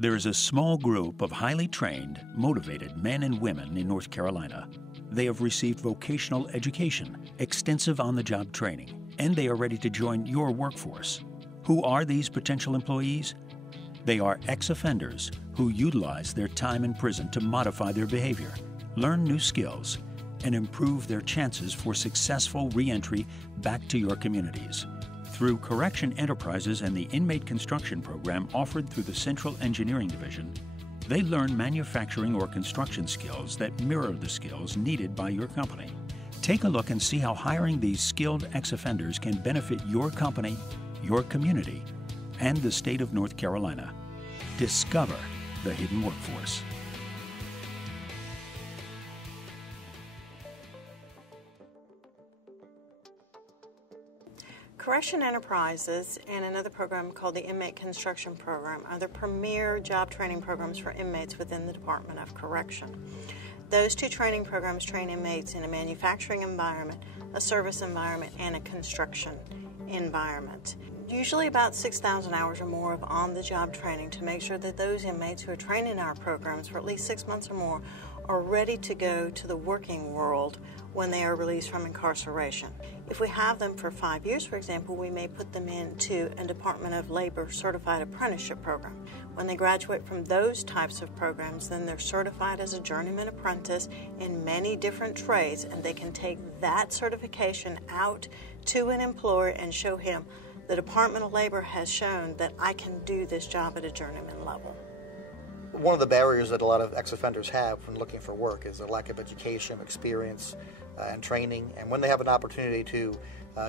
There is a small group of highly trained, motivated men and women in North Carolina. They have received vocational education, extensive on-the-job training, and they are ready to join your workforce. Who are these potential employees? They are ex-offenders who utilize their time in prison to modify their behavior, learn new skills, and improve their chances for successful re-entry back to your communities. Through Correction Enterprises and the Inmate Construction Program offered through the Central Engineering Division, they learn manufacturing or construction skills that mirror the skills needed by your company. Take a look and see how hiring these skilled ex-offenders can benefit your company, your community, and the state of North Carolina. Discover the hidden workforce. Correction Enterprises and another program called the Inmate Construction Program are the premier job training programs for inmates within the Department of Correction. Those two training programs train inmates in a manufacturing environment, a service environment, and a construction environment. Usually about 6,000 hours or more of on-the-job training to make sure that those inmates who are trained in our programs for at least 6 months or more are ready to go to the working world when they are released from incarceration. If we have them for 5 years, for example, we may put them into a Department of Labor certified apprenticeship program. When they graduate from those types of programs, then they're certified as a journeyman apprentice in many different trades, and they can take that certification out to an employer and show him the Department of Labor has shown that I can do this job at a journeyman level. One of the barriers that a lot of ex-offenders have when looking for work is a lack of education, experience, and training. And when they have an opportunity to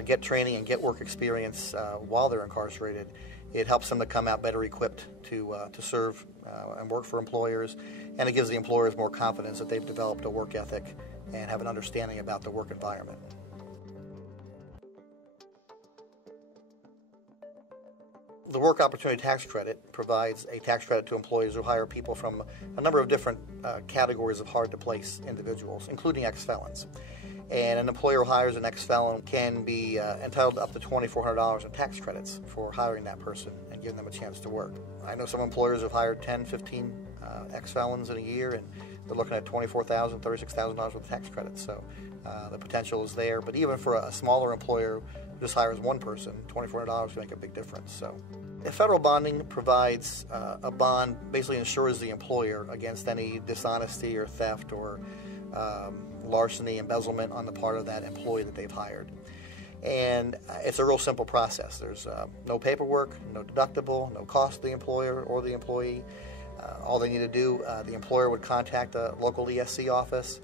get training and get work experience while they're incarcerated, it helps them to come out better equipped to serve and work for employers, and it gives the employers more confidence that they've developed a work ethic and have an understanding about the work environment. The Work Opportunity Tax Credit provides a tax credit to employees who hire people from a number of different categories of hard-to-place individuals, including ex-felons. And an employer who hires an ex-felon can be entitled to up to $2,400 in tax credits for hiring that person and giving them a chance to work. I know some employers have hired 10, 15 ex-felons in a year, and they're looking at $24,000, $36,000 worth of tax credits. So the potential is there. But even for a smaller employer who just hires one person, $2,400 can make a big difference. So if federal bonding provides a bond, basically ensures the employer against any dishonesty or theft or larceny, embezzlement on the part of that employee that they've hired. And it's a real simple process. There's no paperwork, no deductible, no cost to the employer or the employee. All they need to do, the employer would contact a local ESC office,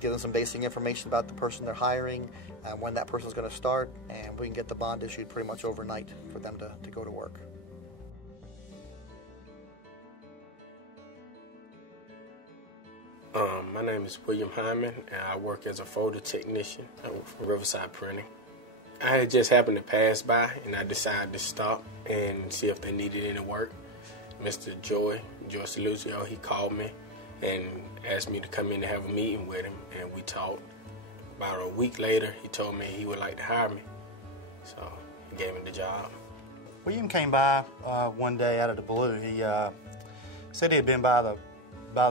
give them some basic information about the person they're hiring, when that person's going to start, and we can get the bond issued pretty much overnight for them to go to work. My name is William Hyman, and I work as a photo technician for Riverside Printing. I had just happened to pass by, and I decided to stop and see if they needed any work. Mr. Joy Saluzio, he called me and asked me to come in and have a meeting with him, and we talked. About a week later, he told me he would like to hire me, so he gave me the job. William came by one day out of the blue. He said he had been by the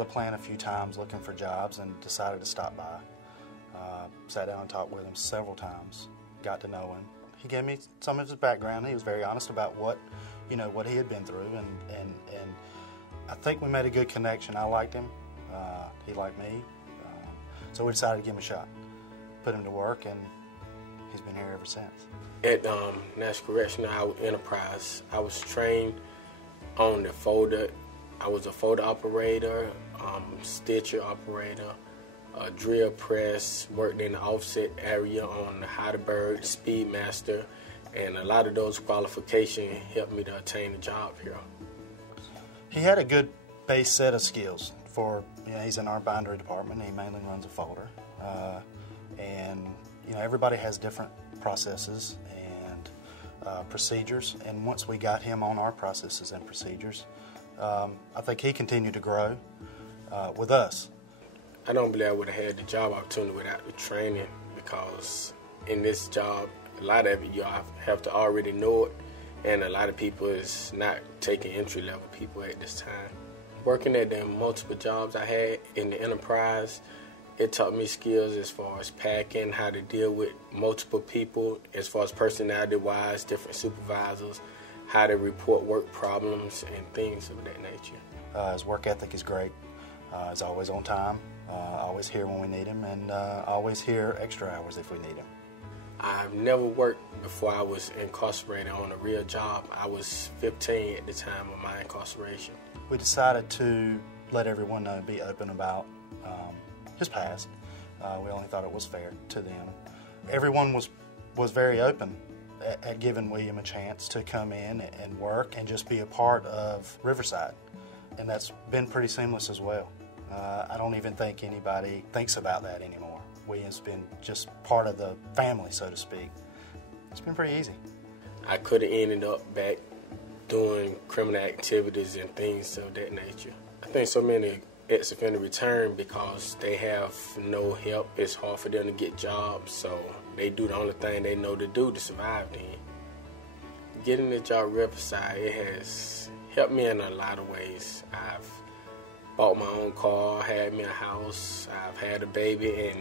plant a few times looking for jobs and decided to stop by. Sat down and talked with him several times, got to know him. He gave me some of his background. He was very honest about what he had been through, and I think we made a good connection. I liked him, he liked me, so we decided to give him a shot, put him to work, and he's been here ever since. At National Correctional Enterprise, I was trained on the folder. I was a folder operator, stitcher operator, a drill press, worked in the offset area on the Heidelberg, Speedmaster, and a lot of those qualifications helped me to attain a job here. He had a good base set of skills. He's in our bindery department. He mainly runs a folder, and everybody has different processes and procedures. And once we got him on our processes and procedures, I think he continued to grow with us. I don't believe I would have had the job opportunity without the training, because in this job, a lot of it you have to already know it and a lot of people is not taking entry-level people at this time. Working at the multiple jobs I had in the enterprise, it taught me skills as far as packing, how to deal with multiple people, as far as personality-wise, different supervisors, how to report work problems and things of that nature. His work ethic is great. He's always on time, always here when we need him, and always here extra hours if we need him. I've never worked before I was incarcerated on a real job. I was 15 at the time of my incarceration. We decided to let everyone know, be open about his past. We only thought it was fair to them. Everyone was very open at giving William a chance to come in and work and just be a part of Riverside. And that's been pretty seamless as well. I don't even think anybody thinks about that anymore. William's been just part of the family, so to speak. It's been pretty easy. I could have ended up back doing criminal activities and things of that nature. I think so many ex-offenders return because they have no help. It's hard for them to get jobs, so they do the only thing they know to do to survive then. Getting the job at Riverside, it has helped me in a lot of ways. I've bought my own car, had me a house, I've had a baby, and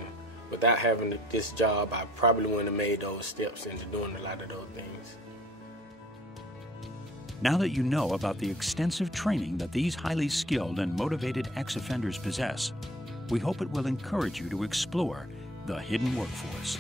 without having this job, I probably wouldn't have made those steps into doing a lot of those things. Now that you know about the extensive training that these highly skilled and motivated ex-offenders possess, we hope it will encourage you to explore the hidden workforce.